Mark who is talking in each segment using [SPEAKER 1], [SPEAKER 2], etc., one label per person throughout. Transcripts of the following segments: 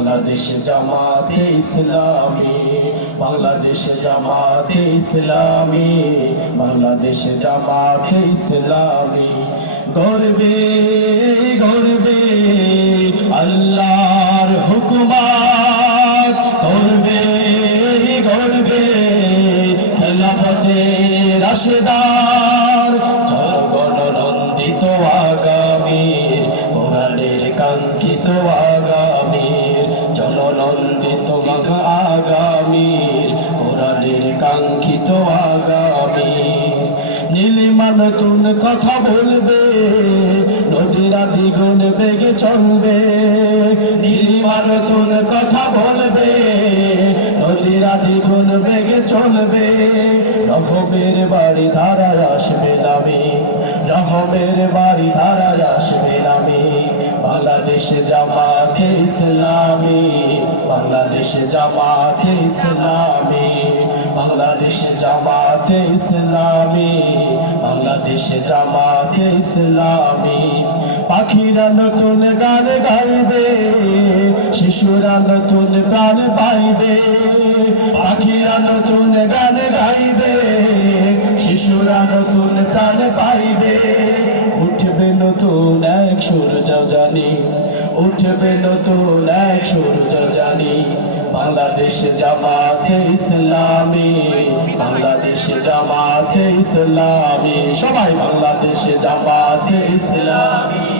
[SPEAKER 1] বাংলাদেশ জামাতে ইসলামী, বাংলাদেশ জামাতে ইসলামী, বাংলাদেশ জামাতে ইসলামী। গর্বে গর্বে আল্লাহর হুকুমাত, গর্বে গর্বে খেলাফতে রাশেদার, জনগণ নন্দিত আগামীর কোরআনের কাঙ্ক্ষিত আগামীর কাঙ্ক্ষিত আগামী। নীলিমা নতুন কথা বলবে নদীরা দ্বিগুণ বেগে চলবে। নীলিমা নতুন কথা বলবে নদীরা দ্বিগুণ বেগে চলবে। রহমের বাড়ি ধারায় আসবে নামে রহমের বাড়ি ধারায় আসবে নামে বাংলাদেশ জামাতে ইসলামী, বাংলাদেশ জামাতে ইসলামী, বাংলাদেশ জামাতে ইসলামী, বাংলাদেশ জামাতে ইসলামী। পাখিরা নতুন গান গাইবে। শিশুরা নতুন প্রাণ পাইবে পাখিরা নতুন গান গাইবে, শিশুরা নতুন প্রাণ পাইবে। উঠবে নতুন এক সূর্য জানি, উঠবে নতুন এক সূর্য জানি। বাংলাদেশ জামাতে ইসলামী, বাংলাদেশ জামাতে ইসলামী, সবাই বাংলাদেশ জামাতে ইসলামী।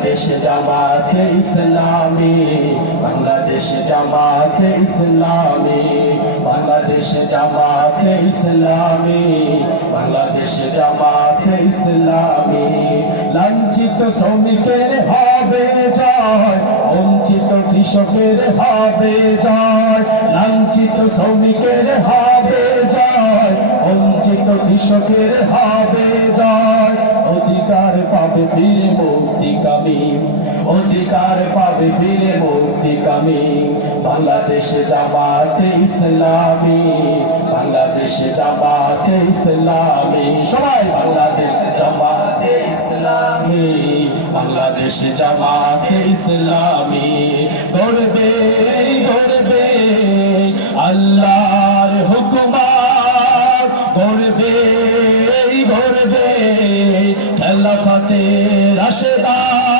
[SPEAKER 1] বাংলাদেশ জামাতে ইসলামী, বাংলাদেশ জামাতে ইসলামী, বাংলাদেশ জামাতে ইসলামী, বাংলাদেশ জামাতে ইসলামী। লাঞ্ছিত শ্রমিকের হবে জয়, বঞ্চিত কৃষকের হবে জয়, লাঞ্ছিত শ্রমিকের হবে জয়, বঞ্চিত কৃষকের হবে জয়। অধিকার পাবে ফিরে মুক্তি কামি অধিকার পাবে ফিরে মুক্তি কামি বাংলাদেশ জামাতে ইসলামী, বাংলাদেশ জামাতে ইসলামী। সবাই বাংলাদেশ জামাতে ইসলামী, বাংলাদেশ জামাতে ইসলামী। গড়বে গড়বে আল্লাহর হুকুমাত। গড়বে গড়বে খেলাফতে রাশেদার